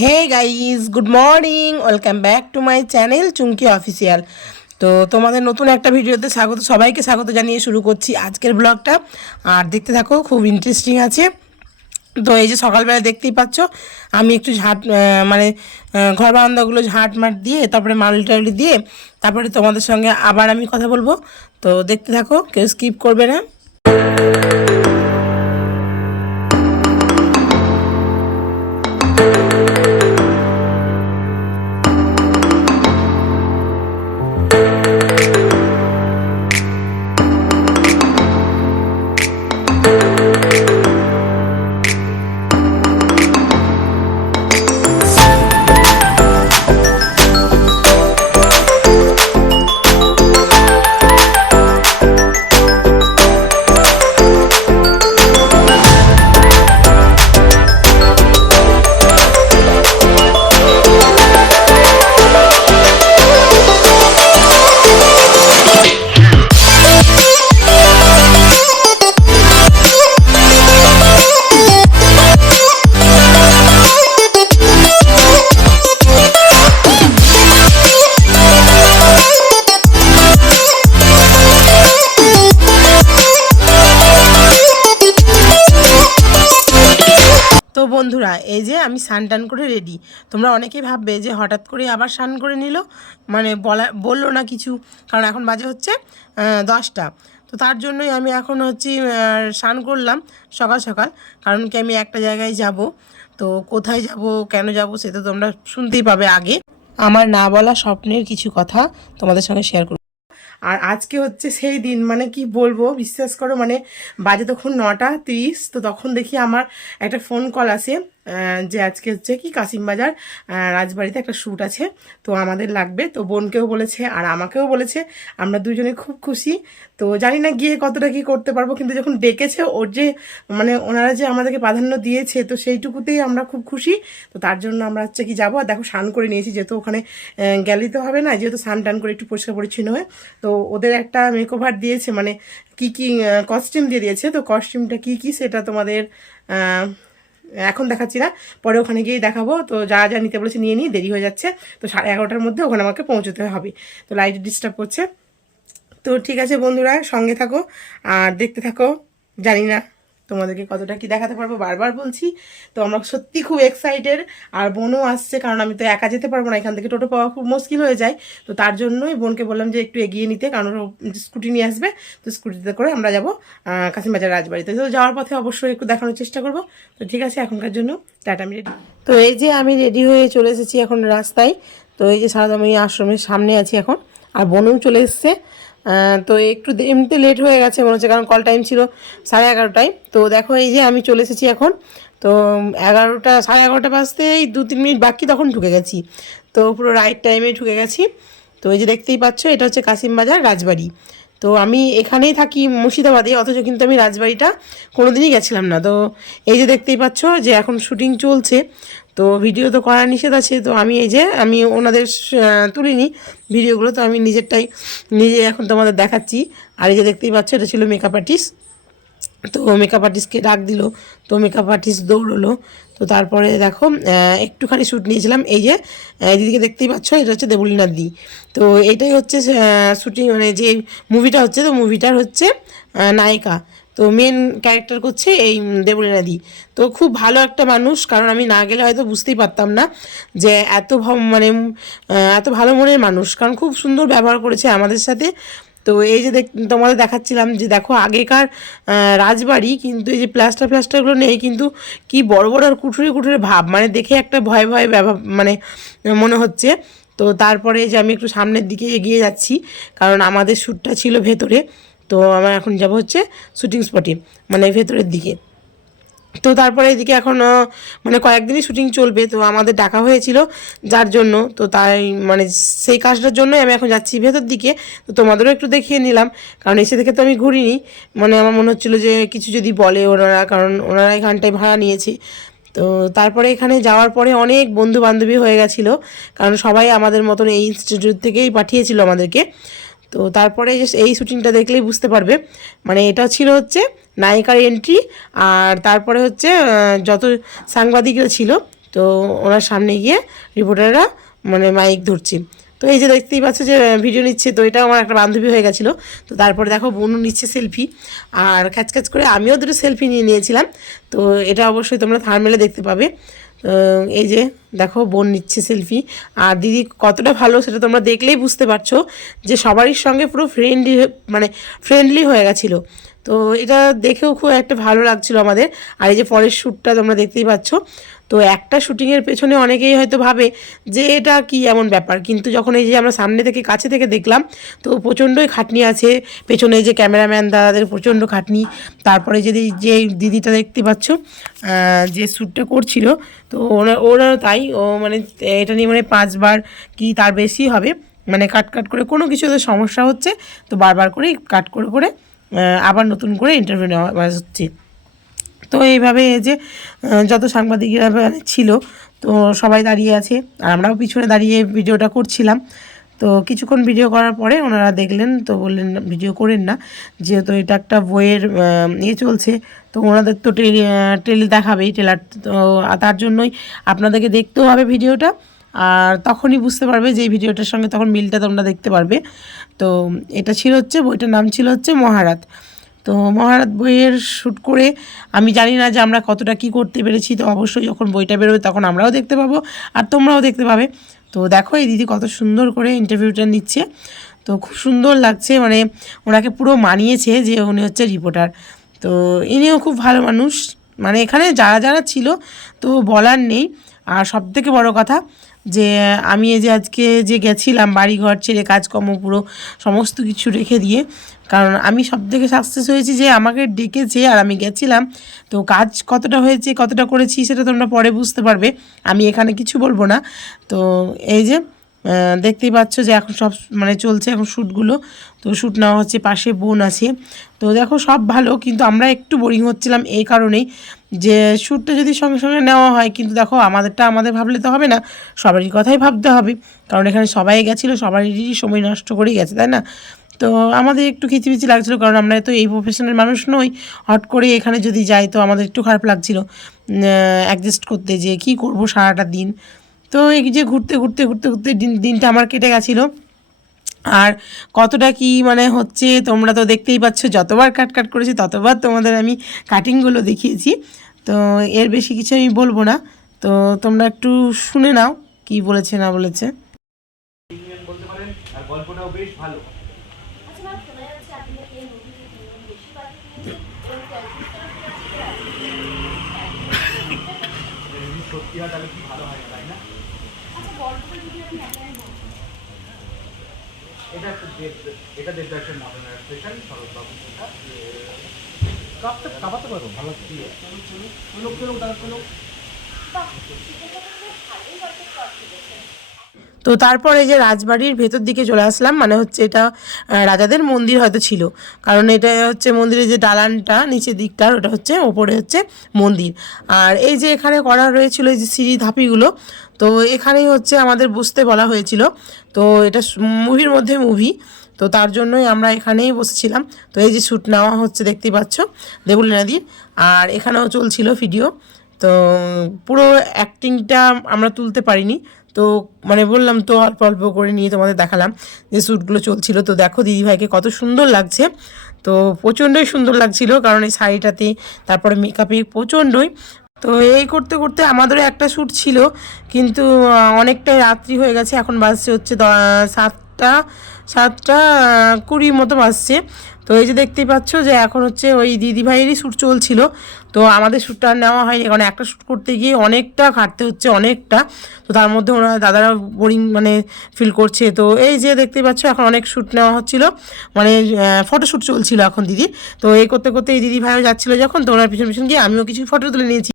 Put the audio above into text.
Hey guys good morning welcome back to my channel Chumki official তো তোমাদের নতুন একটা ভিডিওতে স্বাগত, সবাইকে স্বাগত জানিয়ে শুরু করছি আজকের ব্লগটা। আর দেখতে থাকো, খুব ইন্টারেস্টিং আছে। তো এই যে সকালবেলা দেখতেই পাচ্ছ, আমি একটু ঝাঁট মানে ঘর বারান্দাগুলো ঝাঁট মাট দিয়ে, তারপরে মালি টালি দিয়ে, তারপরে তোমাদের সঙ্গে আবার আমি কথা বলব। তো দেখতে থাকো, কেউ স্কিপ করবে না। এই যে আমি স্নান টান করে রেডি তোমরা অনেকেই ভাববে যে হঠাৎ করে আবার স্নান করে নিল? মানে বলা, বলল না কিছু? কারণ এখন বাজে হচ্ছে দশটা। তো তার জন্যই আমি এখন হচ্ছে স্নান করলাম সকাল সকাল। কারণ কি আমি একটা জায়গায় যাব? তো কোথায় যাব? কেন যাব? সে তো তোমরা শুনতেই পাবে আগে। আমার না বলা স্বপ্নের কিছু কথা তোমাদের সঙ্গে শেয়ার করব। আর আজকে হচ্ছে সেই দিন মানে কি বলব, বিশ্বাস করো মানে বাজে তখন নটা তিরিশ, তো তখন দেখি আমার একটা ফোন কল আসে। যে আজকে হচ্ছে কি কাশিমবাজার রাজবাড়িতে একটা শ্যুট আছে, তো আমাদের লাগবে। তো বোনকেও বলেছে আর আমাকেও বলেছে। আমরা দুজনে খুব খুশি। তো জানি না গিয়ে কতটা কি করতে পারব, কিন্তু যখন ডেকেছে ওর যে মানে ওনারা যে আমাদেরকে প্রাধান্য দিয়েছে, তো সেইটুকুতেই আমরা খুব খুশি। তো তার জন্য আমরা হচ্ছে কি যাব। আর দেখো, স্নান করে নিয়েছি, যেহেতু ওখানে গেলেই তো হবে না, যেহেতু স্নান টান করে একটু পরিষ্কার পরিচ্ছন্ন হয়ে। তো ওদের একটা মেকওভার দিয়েছে মানে কি কি কস্টিউম দিয়ে দিয়েছে। তো কস্টিউমটা কি কি সেটা তোমাদের এখন দেখাচ্ছি না, পরে ওখানে গিয়েই দেখাবো। তো যা যা নিতে বলেছে নিয়ে নিই, দেরি হয়ে যাচ্ছে। তো সাড়ে এগারোটার মধ্যে ওখানে আমাকে পৌঁছতে হবে। তো লাইট ডিস্টার্ব করছে। তো ঠিক আছে বন্ধুরা, সঙ্গে থাকো আর দেখতে থাকো, জানি না। তোমাদেরকে কতটা কি দেখাতে পারব বারবার বলছি। তো আমরা সত্যি খুব এক্সাইটেড আর বোনও আসছে, কারণ আমি তো একা যেতে পারব না, এখান থেকে টোটো পাওয়া খুব মুশকিল হয়ে যায়। তো তার জন্যই বোনকে বললাম যে একটু এগিয়ে নিতে, কারণ স্কুটি নিয়ে আসবে, তো স্কুটিতে করে আমরা যাব কাশিমবাজার রাজবাড়িতে। তো যাওয়ার পথে অবশ্যই একটু দেখানোর চেষ্টা করব। তো ঠিক আছে, এখনকার জন্য টাটা, আমি রেডি তো এই যে আমি রেডি হয়ে চলে এসেছি এখন রাস্তায়, তো এই যে সারদাময়ী আশ্রমের সামনে আছি এখন, আর বোনও চলে এসছে। তো একটু এমনিতে লেট হয়ে গেছে মনে হচ্ছে, কারণ কল টাইম ছিল সাড়ে এগারোটায়। তো দেখো এই যে আমি চলে এসেছি এখন। তো এগারোটা, সাড়ে এগারোটা বাজতেই দু তিন মিনিট বাকি তখন ঢুকে গেছি। তো পুরো রাইট টাইমে ঢুকে গেছি। তো এই যে দেখতেই পাচ্ছ, এটা হচ্ছে কাসিমবাজার রাজবাড়ি। তো আমি এখানেই থাকি মুর্শিদাবাদে, অথচ কিন্তু আমি রাজবাড়িটা কোনো দিনই গেছিলাম না। তো এই যে দেখতেই পাচ্ছ যে এখন শুটিং চলছে। তো ভিডিও তো করা নিষেধ আছে, তো আমি এই যে, আমি ওনাদের তুলিনি ভিডিওগুলো, তো আমি নিজেরটাই নিজে এখন তোমাদের দেখাচ্ছি। আর এই যে দেখতেই পাচ্ছ, এটা ছিল মেকআপ আর্টিস্ট তো মেকআপ আর্টিস্টকে ডাক দিল, তো মেকআপ আর্টিস্ট দৌড়লো। তো তারপরে দেখো একটুখানি শ্যুট নিয়েছিলাম। এই যে দিদিকে দেখতেই পাচ্ছ, এটা হচ্ছে দেবলীনাথ দি। তো এটাই হচ্ছে শ্যুটিং মানে যে মুভিটা হচ্ছে, তো মুভিটার হচ্ছে নায়িকা। তো মেন ক্যারেক্টার করছে এই দেবলীনা দি তো খুব ভালো একটা মানুষ, কারণ আমি না গেলে হয়তো বুঝতেই পারতাম না যে এত মানে এত ভালো মনের মানুষ। কারণ খুব সুন্দর ব্যবহার করেছে আমাদের সাথে। তো এই যে দেখ, তোমাদের দেখাচ্ছিলাম যে দেখো আগেকার রাজবাড়ি, কিন্তু এই যে প্লাস্টার প্লাস্টারগুলো নেই, কিন্তু কি বড় বড় আর কুঠুরে কুঠুরে ভাব। মানে দেখে একটা ভয় ভয় মানে মনে হচ্ছে। তো তারপরে যে আমি একটু সামনের দিকে এগিয়ে যাচ্ছি, কারণ আমাদের শ্যুটটা ছিল ভেতরে। তো আমার এখন যাব হচ্ছে শুটিং স্পটে মানে ভেতরের দিকে। তো তারপরে এদিকে এখন মানে কয়েকদিনই শুটিং চলবে, তো আমাদের ডাকা হয়েছিল যার জন্য, তো তাই মানে সেই কাজটার জন্যই আমি এখন যাচ্ছি ভেতর দিকে, তো তোমাদেরও একটু দেখিয়ে নিলাম, কারণ এসে থেকে তো আমি ঘুরিনি মানে আমার মনে হচ্ছিল যে কিছু যদি বলে ওনারা, কারণ ওনারা এখানটায় ভাড়া নিয়েছি। তো তারপরে এখানে যাওয়ার পরে অনেক বন্ধু বান্ধবী হয়ে গেছিল, কারণ সবাই আমাদের মতন এই ইনস্টিটিউট থেকেই পাঠিয়েছিল আমাদেরকে। তো তারপরে এই শুটিংটা দেখলেই বুঝতে পারবে। মানে এটা ছিল হচ্ছে নায়িকার এন্ট্রি আর তারপরে হচ্ছে যত সাংবাদিকরা ছিল, তো ওনার সামনে গিয়ে রিপোর্টাররা মানে মাইক ধরছে। তো এই যে দেখতেই পাচ্ছ যে ভিডিও নিচ্ছে, তো এটাও আমার একটা বান্ধবী হয়ে গেছিল। তো তারপরে দেখো বোনও নিচ্ছে সেলফি আর খ্যাচ খ্যাচ করে আমিও দুটো সেলফি নিয়ে নিয়েছিলাম। তো এটা অবশ্যই তোমরা থার্মেলে দেখতে পাবে। এই যে, দেখো, বোন নিচ্ছে সেলফি আর দিদি কতটা ভালো সেটা তোমরা দেখলেই বুঝতে পারছ যে সবারই সঙ্গে পুরো ফ্রেন্ডলি মানে ফ্রেন্ডলি হয়ে গেছিল। তো এটা দেখেও খুব একটা ভালো লাগছিল আমাদের। আর এই যে পরের শ্যুটটা তোমরা দেখতেই পাচ্ছ। তো একটা শ্যুটিংয়ের পেছনে অনেকেই হয়তো ভাবে যে এটা কি এমন ব্যাপার। কিন্তু যখন এই যে আমরা সামনে থেকে কাছে থেকে দেখলাম, তো প্রচণ্ডই খাটনি আছে। পেছনে যে ক্যামেরাম্যান দাদাদের প্রচণ্ড খাটনি। তারপরে যদি যে দিদিটা দেখতে পাচ্ছ যে শ্যুটটা করছিল, তো ওরা ওরাও তাই। ও মানে এটা নিয়ে মানে পাঁচবার কি তার বেশি হবে? মানে কাট কাট করে কোনো কিছু সমস্যা হচ্ছে, তো বারবার করেই কাট, করে করে আবার নতুন করে ইন্টারভিউ নেওয়া হচ্ছে। তো এইভাবে এই যে যত সাংবাদিকরা মানে ছিল, তো সবাই দাঁড়িয়ে আছে। আর আমরাও পিছনে দাঁড়িয়ে ভিডিওটা করছিলাম। তো কিছুক্ষণ ভিডিও করার পরে ওনারা দেখলেন, তো বললেন, ভিডিও করেন না। যেহেতু এটা একটা বইয়ের ইয়ে চলছে, তো ওনাদের তো টেলি টেলি দেখাবেই, টেলার তো তার জন্যই আপনাদেরকে দেখতেও হবে ভিডিওটা। আর তখনই বুঝতে পারবে যে ভিডিওটার সঙ্গে তখন মিলটা তোমরা দেখতে পারবে। তো এটা ছিল হচ্ছে, বইটার নাম ছিল হচ্ছে মহারাত। তো মহারাত বইয়ের শ্যুট করে, আমি জানি না যে আমরা কতটা কি করতে পেরেছি, তো অবশ্যই যখন বইটা বেরোবে তখন আমরাও দেখতে পাবো আর তোমরাও দেখতে পাবে। তো দেখো, এই দিদি কত সুন্দর করে ইন্টারভিউটা নিচ্ছে। তো খুব সুন্দর লাগছে মানে ওনাকে পুরো মানিয়েছে যে উনি হচ্ছে রিপোর্টার তো ইনিও খুব ভালো মানুষ মানে এখানে যারা যারা ছিল, তো বলার নেই। আর সব থেকে বড় কথা যে আমি এই যে আজকে যে গেছিলাম বাড়িঘর ছেড়ে কাজকর্ম পুরো সমস্ত কিছু রেখে দিয়ে, কারণ আমি সব থেকে সাকসেস হয়েছি যে আমাকে ডেকেছে আর আমি গেছিলাম। তো কাজ কতটা হয়েছে, কতটা করেছি সেটা তোমরা পরে বুঝতে পারবে। আমি এখানে কিছু বলব না। তো এই যে দেখতেই পাচ্ছ যে এখন সব মানে চলছে এখন শ্যুটগুলো। তো শ্যুট নেওয়া হচ্ছে, পাশে বোন আছে। তো দেখো সব ভালো, কিন্তু আমরা একটু বোরিং হচ্ছিলাম এই কারণেই যে শ্যুটটা যদি সঙ্গে সঙ্গে নেওয়া হয়, কিন্তু দেখো আমাদেরটা আমাদের ভাবলে তো হবে না, সবারই কথাই ভাবতে হবে। কারণ এখানে সবাই গেছিল, সবারই সময় নষ্ট করেই গেছে, তাই না? তো আমাদের একটু খিচিবিচি লাগছিল, কারণ আমরা তো এই প্রফেশনের মানুষ নই। হট করে এখানে যদি যাই, তো আমাদের একটু খারাপ লাগছিল অ্যাডজাস্ট করতে যে কি করব সারাটা দিন। তো এই যে ঘুরতে ঘুরতে ঘুরতে ঘুরতে দিন, দিনটা আমার কেটে গেছিল। আর কতটা কি মানে হচ্ছে তোমরা তো দেখতেই পাচ্ছ, যতবার কাট কাট করেছি ততবার তোমাদের আমি কাটিংগুলো দেখিয়েছি। তো এর বেশি কিছু আমি বলব না। তো তোমরা একটু শুনে নাও, কি বলেছে, না বলেছে ইউনিয়ন বলতে পারেন আর গল্পটাও বেশ ভালো আচ্ছা ম্যাম শোনা যাচ্ছে আপনি নাকি এই মুভির বেশি বাজেট নিয়েছেন যদি সত্যি হয় তাহলে কি ভালো হয় তাই না? আচ্ছা এটা একটা দেব- এটা দেবদাসের মডার্ন স্পেশাল শরৎবাবু কাপতে কাপটা কাপাতে পারব ভালো দিয়ে দাদা কোনো বাহ সেটা তো তারপরে যে রাজবাড়ির ভেতর দিকে চলে আসলাম মানে হচ্ছে এটা রাজাদের মন্দির হয়তো ছিল। কারণ এটা হচ্ছে মন্দিরের যে দালানটা নিচের দিকটা ওটা হচ্ছে ওপরে হচ্ছে মন্দির। আর এই যে এখানে করা রয়েছিল এই যে সিঁড়ি ধাপিগুলো, তো এখানেই হচ্ছে আমাদের বসতে বলা হয়েছিল। তো এটা মুভির মধ্যে মুভি, তো তার জন্যই আমরা এখানেই বসেছিলাম। তো এই যে শ্যুট নেওয়া হচ্ছে, দেখতেই পাচ্ছ, দেবুলি নদীর। আর এখানেও চলছিল ভিডিও। তো পুরো অ্যাক্টিংটা আমরা তুলতে পারিনি। তো মানে বললাম, তো অল্প অল্প করে নিয়ে তোমাদের দেখালাম যে শ্যুটগুলো চলছিল। তো দেখো দিদিভাইকে কত সুন্দর লাগছে। তো প্রচণ্ডই সুন্দর লাগছিল, কারণ এই শাড়িটাতে তারপরে মেকআপে প্রচণ্ডই। তো এই করতে করতে আমাদেরও একটা শ্যুট ছিল, কিন্তু অনেকটাই রাত্রি হয়ে গেছে। এখন বাজছে হচ্ছে সাতটা সাতটা কুড়ির মতো বাজছে। তো এই যে দেখতেই পাচ্ছ যে এখন হচ্ছে ওই দিদিভাইয়েরই শ্যুট চলছিল। তো আমাদের শ্যুটটা নেওয়া হয়নি, কারণ একটা শ্যুট করতে গিয়ে অনেকটা খাটতে হচ্ছে, অনেকটা। তো তার মধ্যে ওনারা দাদারা বোরিং মানে ফিল করছে। তো এই যে দেখতেই পাচ্ছ এখন অনেক শ্যুট নেওয়া হচ্ছিল। মানে ফটোশ্যুট চলছিল এখন দিদি তো এই করতে করতে এই দিদিভাইও যাচ্ছিল যখন, তো ওনার পিছন পিছন গিয়ে আমিও কিছু ফটো তুলে নিয়েছি।